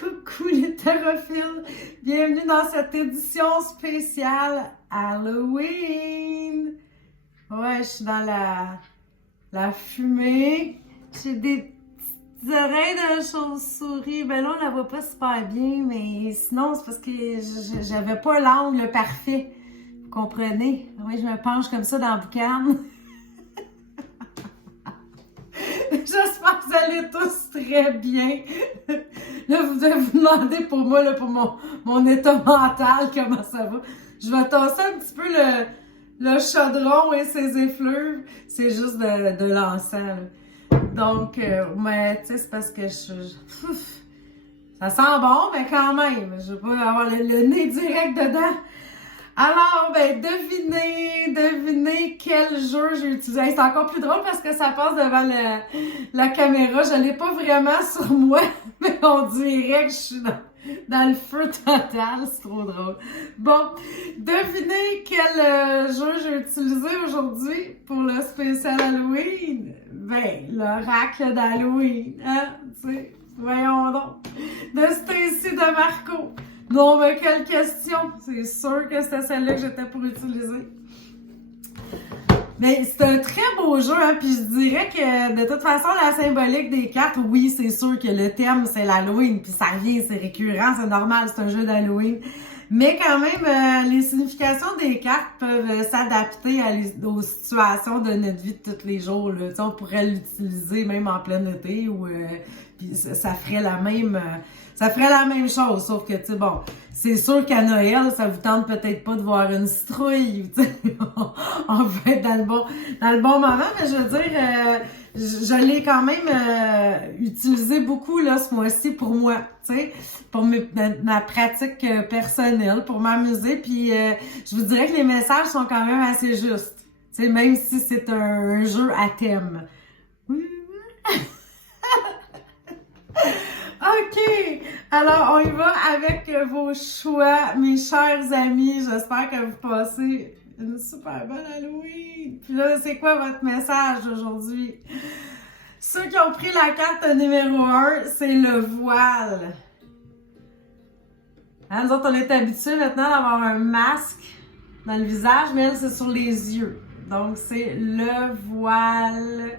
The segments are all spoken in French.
Coucou les terrophiles! Bienvenue dans cette édition spéciale Halloween! Ouais, je suis dans la fumée. J'ai des petites oreilles de chauve-souris. Ben là, on la voit pas super bien, mais sinon, c'est parce que j'avais pas l'angle parfait. Vous comprenez? Oui, je me penche comme ça dans la boucane. J'espère que vous allez tous très bien. Là, vous devez vous demander pour moi, là, pour mon état mental, comment ça va. Je vais tasser un petit peu le chaudron et ses effluves. C'est juste de l'encens, là. Donc, mais tu sais, c'est parce que ça sent bon, mais quand même, je veux pas avoir le nez direct dedans. Alors, ben, devinez quel jeu j'ai utilisé. C'est encore plus drôle parce que ça passe devant la caméra. Je l'ai pas vraiment sur moi, mais on dirait que je suis dans le feu total. C'est trop drôle. Bon, devinez quel jeu j'ai utilisé aujourd'hui pour le spécial Halloween. Ben, l'oracle d'Halloween, hein, tu sais, voyons donc. De Stacy de Marco. Non, mais quelle question! C'est sûr que c'était celle-là que j'étais pour utiliser. Mais c'est un très beau jeu, hein, puis je dirais que de toute façon, la symbolique des cartes, oui, c'est sûr que le thème, c'est l'Halloween, puis ça revient, c'est récurrent, c'est normal, c'est un jeu d'Halloween. Mais quand même, les significations des cartes peuvent s'adapter aux situations de notre vie de tous les jours. Là. On pourrait l'utiliser même en plein été ou puis ça ferait la même chose, sauf que, tu sais, bon, c'est sûr qu'à Noël, ça vous tente peut-être pas de voir une citrouille, tu sais, on peut être dans le bon moment, mais je veux dire, je l'ai quand même utilisé beaucoup, là, ce mois-ci pour moi, tu sais, pour ma pratique personnelle, pour m'amuser, puis je vous dirais que les messages sont quand même assez justes, tu sais, même si c'est un jeu à thème. OK! Alors, on y va avec vos choix, mes chers amis. J'espère que vous passez une super bonne Halloween. Puis là, c'est quoi votre message aujourd'hui? Ceux qui ont pris la carte numéro 1, c'est le voile. Hein, nous autres, on est habitués maintenant d'avoir un masque dans le visage, mais elle, c'est sur les yeux. Donc, c'est le voile.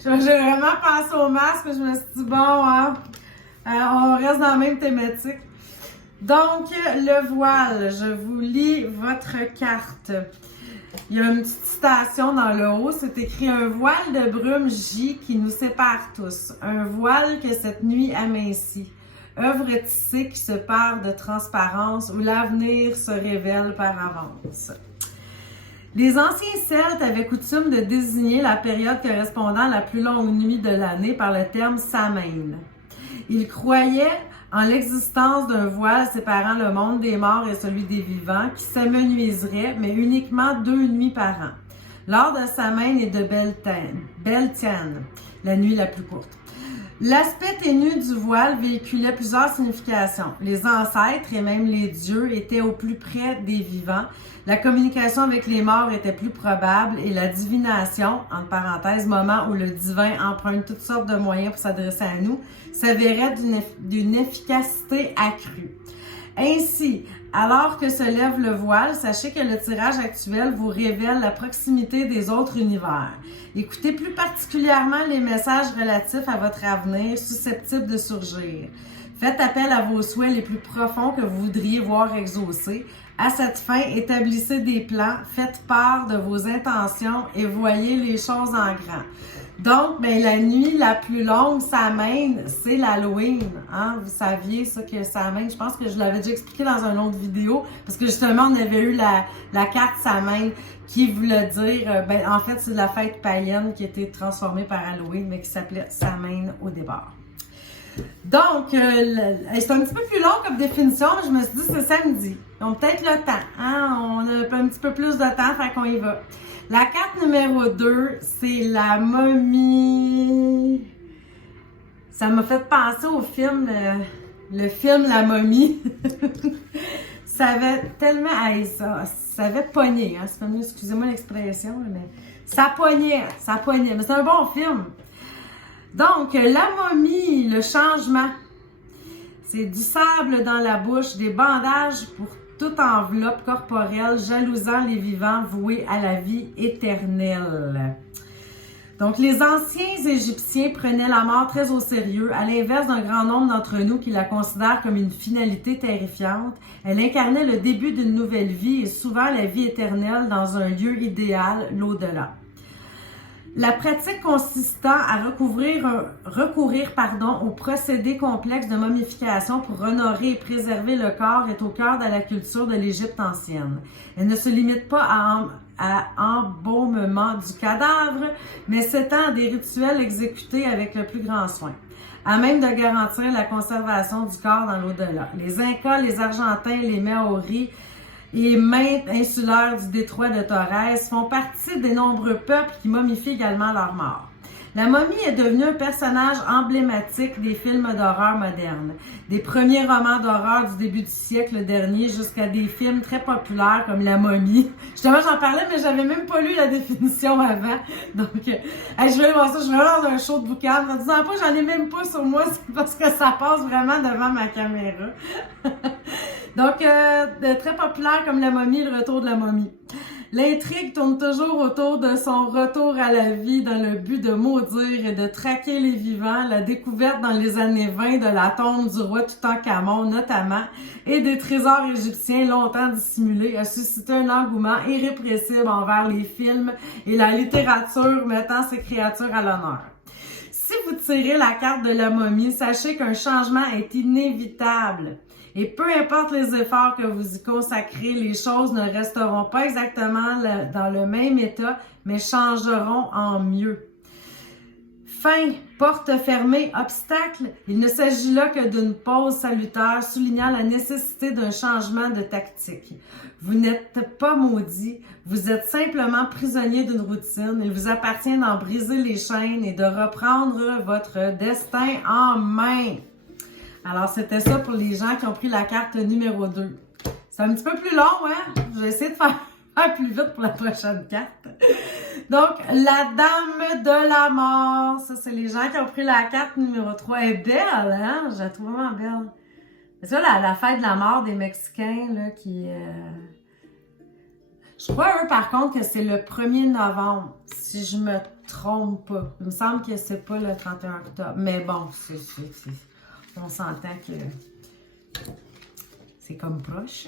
J'ai vraiment pensé au masque, mais je me suis dit, bon, hein, on reste dans la même thématique. Donc, le voile, je vous lis votre carte. Il y a une petite citation dans le haut, c'est écrit « Un voile de brume gît qui nous sépare tous, un voile que cette nuit amincit, œuvre tissée qui se perd de transparence, où l'avenir se révèle par avance. » Les anciens Celtes avaient coutume de désigner la période correspondant à la plus longue nuit de l'année par le terme Samhain. Ils croyaient en l'existence d'un voile séparant le monde des morts et celui des vivants qui s'amenuiserait, mais uniquement 2 nuits par an, lors de Samhain et de Beltane, la nuit la plus courte. L'aspect ténu du voile véhiculait plusieurs significations. Les ancêtres et même les dieux étaient au plus près des vivants. La communication avec les morts était plus probable et la divination, entre parenthèses, moment où le divin emprunte toutes sortes de moyens pour s'adresser à nous, s'avérait d'une efficacité accrue. Ainsi, alors que se lève le voile, sachez que le tirage actuel vous révèle la proximité des autres univers. Écoutez plus particulièrement les messages relatifs à votre avenir susceptibles de surgir. Faites appel à vos souhaits les plus profonds que vous voudriez voir exaucés. À cette fin, établissez des plans, faites part de vos intentions et voyez les choses en grand. Donc, ben, la nuit la plus longue, Samhain, c'est l'Halloween. Hein? Vous saviez ça que Samhain, je pense que je l'avais déjà expliqué dans une autre vidéo, parce que justement, on avait eu la carte Samhain qui voulait dire, ben, en fait, c'est la fête païenne qui a été transformée par Halloween, mais qui s'appelait Samhain au départ. Donc, c'est un petit peu plus long comme définition, mais je me suis dit c'est samedi. Donc, peut-être le temps. Hein? On a un petit peu plus de temps, fait qu'on y va. La carte numéro 2, c'est la momie. Ça m'a fait penser au film, le film La momie. Ça avait tellement... ça avait pogné. Hein? Excusez-moi l'expression, mais ça pognait. Mais c'est un bon film. Donc, la momie, le changement. C'est du sable dans la bouche, des bandages pour toute enveloppe corporelle, jalousant les vivants voués à la vie éternelle. Donc, les anciens Égyptiens prenaient la mort très au sérieux, à l'inverse d'un grand nombre d'entre nous qui la considèrent comme une finalité terrifiante. Elle incarnait le début d'une nouvelle vie et souvent la vie éternelle dans un lieu idéal, l'au-delà. La pratique consistant à recourir au procédé complexe de momification pour honorer et préserver le corps est au cœur de la culture de l'Égypte ancienne. Elle ne se limite pas à embaumement du cadavre, mais s'étend à des rituels exécutés avec le plus grand soin, à même de garantir la conservation du corps dans l'au-delà. Les Incas, les Argentins, les Maoris et maintes insulaires du détroit de Torres font partie des nombreux peuples qui momifient également leurs morts. La momie est devenue un personnage emblématique des films d'horreur modernes, des premiers romans d'horreur du début du siècle dernier jusqu'à des films très populaires comme La Momie. Justement, j'en parlais, mais j'avais même pas lu la définition avant. Donc, je vais voir ça, je vais dans un show de boucan. En disant pas, j'en ai même pas sur moi, c'est parce que ça passe vraiment devant ma caméra. Donc, très populaire comme La Momie, le retour de la momie. L'intrigue tourne toujours autour de son retour à la vie dans le but de maudire et de traquer les vivants. La découverte dans les années 20 de la tombe du roi Toutankhamon notamment et des trésors égyptiens longtemps dissimulés a suscité un engouement irrépressible envers les films et la littérature mettant ces créatures à l'honneur. Si vous tirez la carte de la momie, sachez qu'un changement est inévitable. Et peu importe les efforts que vous y consacrez, les choses ne resteront pas exactement dans le même état, mais changeront en mieux. Fin, porte fermée, obstacle. Il ne s'agit là que d'une pause salutaire, soulignant la nécessité d'un changement de tactique. Vous n'êtes pas maudit, vous êtes simplement prisonnier d'une routine. Il vous appartient d'en briser les chaînes et de reprendre votre destin en main. Alors, c'était ça pour les gens qui ont pris la carte numéro 2. C'est un petit peu plus long, hein? Je vais essayer de faire plus vite pour la prochaine carte. Donc, la Dame de la Mort. Ça, c'est les gens qui ont pris la carte numéro 3. Elle est belle, hein? Je la trouve vraiment belle. C'est ça, la fête de la mort des Mexicains, là, qui... Je crois, eux, par contre, que c'est le 1er novembre, si je me trompe pas. Il me semble que c'est pas le 31 octobre. Mais bon, on s'entend que c'est comme proche.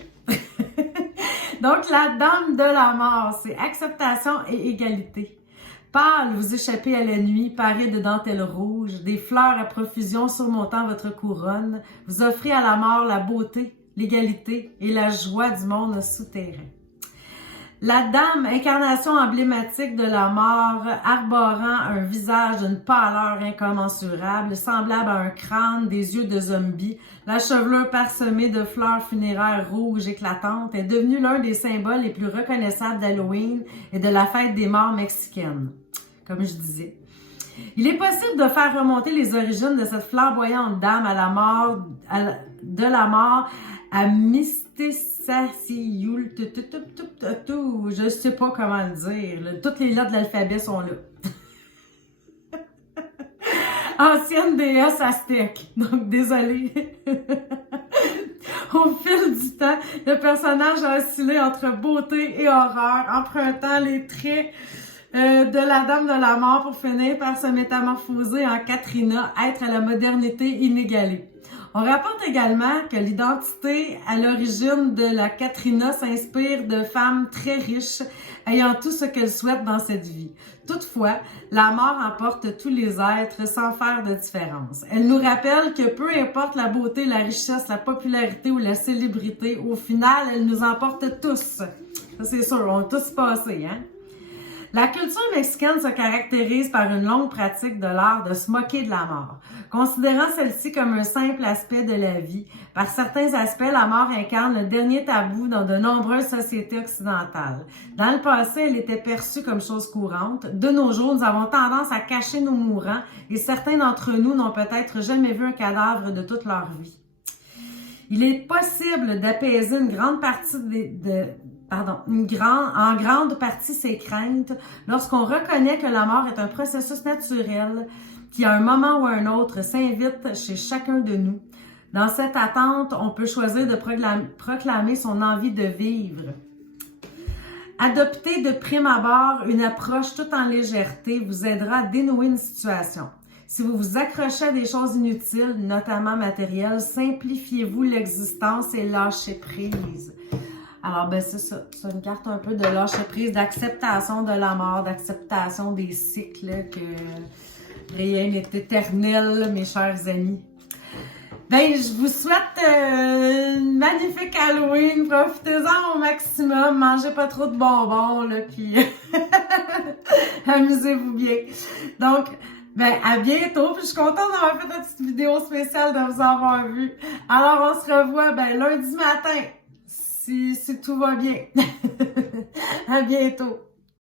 Donc, la Dame de la Mort, c'est acceptation et égalité. Pâle, vous échappez à la nuit, paré de dentelles rouges, des fleurs à profusion surmontant votre couronne. Vous offrez à la mort la beauté, l'égalité et la joie du monde souterrain. La Dame, incarnation emblématique de la mort, arborant un visage d'une pâleur incommensurable, semblable à un crâne, des yeux de zombie, la chevelure parsemée de fleurs funéraires rouges éclatantes, est devenue l'un des symboles les plus reconnaissables d'Halloween et de la fête des morts mexicaine, comme je disais. Il est possible de faire remonter les origines de cette flamboyante dame de la mort à Mistissassioul, je sais pas comment le dire. Toutes les lettres de l'alphabet sont là. Ancienne déesse aztèque. Donc, désolée. Au fil du temps, le personnage a oscillé entre beauté et horreur, empruntant les traits de la Dame de la Mort pour finir par se métamorphoser en Katrina, être à la modernité inégalée. On rapporte également que l'identité à l'origine de la Katrina s'inspire de femmes très riches ayant tout ce qu'elles souhaitent dans cette vie. Toutefois, la mort emporte tous les êtres sans faire de différence. Elle nous rappelle que peu importe la beauté, la richesse, la popularité ou la célébrité, au final, elle nous emporte tous. Ça, c'est sûr, on a tous passé, hein? La culture mexicaine se caractérise par une longue pratique de l'art de se moquer de la mort, considérant celle-ci comme un simple aspect de la vie. Par certains aspects, la mort incarne le dernier tabou dans de nombreuses sociétés occidentales. Dans le passé, elle était perçue comme chose courante. De nos jours, nous avons tendance à cacher nos mourants et certains d'entre nous n'ont peut-être jamais vu un cadavre de toute leur vie. Il est possible d'apaiser une grande partie en grande partie ses craintes lorsqu'on reconnaît que la mort est un processus naturel qui à un moment ou à un autre s'invite chez chacun de nous. Dans cette attente, on peut choisir de proclamer son envie de vivre. Adopter de prime abord une approche tout en légèreté vous aidera à dénouer une situation. Si vous vous accrochez à des choses inutiles, notamment matérielles, simplifiez-vous l'existence et lâchez prise. Alors, ben c'est ça. C'est une carte un peu de lâcher prise, d'acceptation de la mort, d'acceptation des cycles, que rien n'est éternel, mes chers amis. Ben, je vous souhaite une magnifique Halloween. Profitez-en au maximum. Mangez pas trop de bonbons, là, puis amusez-vous bien. Donc, ben, à bientôt. Puis je suis contente d'avoir fait une petite vidéo spéciale, de vous avoir vu. Alors, on se revoit, ben, lundi matin, si tout va bien. À bientôt.